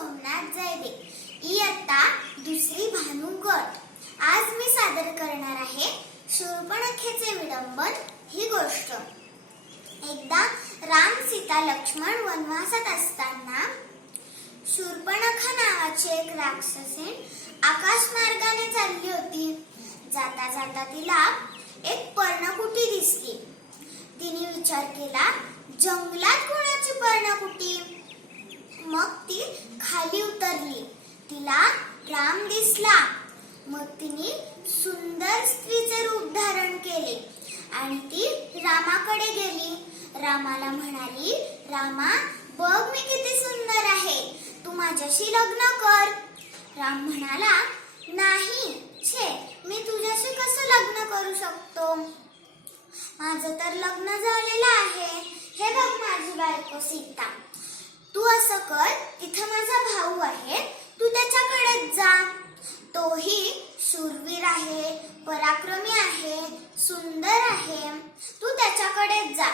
सोमनाथ जयदे इयत्ता दुसरी भानुगट। आज मी सादर करणार आहे शूर्पणखेचे विडंबन ही गोष्ट। एकदा राम सीता लक्ष्मण वनवासात असताना शूर्पणखा नावाची एक राक्षसीण आकाश मार्गाने चालली होती। जाता जाता तिला एक पर्णकुटी दिसली। तिने विचार केला, जंगलात कोणाची पर्णकुटी? मग ती खाली उतरली। तिला राम दिसला। मग तिने सुंदर स्त्रीचे रूप धारण केले आणि ती रामाकडे गेली। रामाला म्हणाली, रामा, बघ मी किती सुंदर आहे, तू माझ्याशी लग्न कर। राम म्हणाला, नाही, छे, मी तुझ्याशी कसं लग्न करू शकतो? माझं तर लग्न झालेलं आहे। हे बघ माझी बायको सीता। तू असं कर, तिथे माझा भाऊ आहे, तू त्याच्याकडेच जा। तोही शूरवीर आहे, पराक्रमी आहे, सुंदर आहे, तू त्याच्याकडेच जा।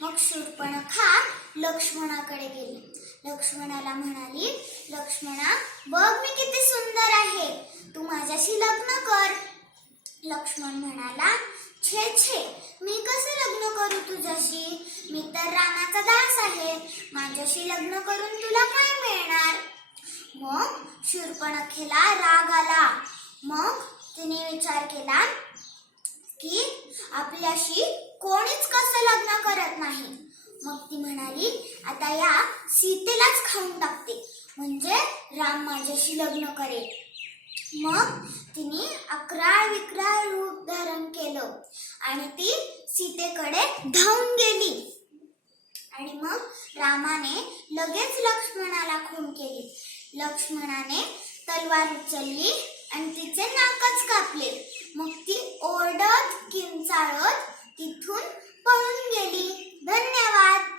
मग शूर्पणखा लक्ष्मणाकडे गेली। लक्ष्मणाला म्हणाली, लक्ष्मणा, बघ मी किती सुंदर आहे, तू माझ्याशी लग्न कर। लक्ष्मण म्हणाला, छे छे, मी कसं लग्न करू तुझ्याशी? मी तर रामाचा दास आहे, माझ्याशी लग्न करून तुला काय मिळणार? मग शूर्पणखेला राग आला। मग तिने विचार केला की आपल्याशी कोणीच कसं लग्न करत नाही। मग ती म्हणाली, आता या सीतेलाच खाऊन टाकते, म्हणजे राम माझ्याशी लग्न करेल। मग तिने अक्राळ विक्राळ रूप धारण केलं आणि ती सीतेकडे धावून गेली। आणि मग रामाने लगेच लक्ष्मणाला खून केली। लक्ष्मणाने तलवार उचलली आणि तिचे नाकच कापले। मग ती ओरडत किंचाळत तिथून पळून गेली। धन्यवाद।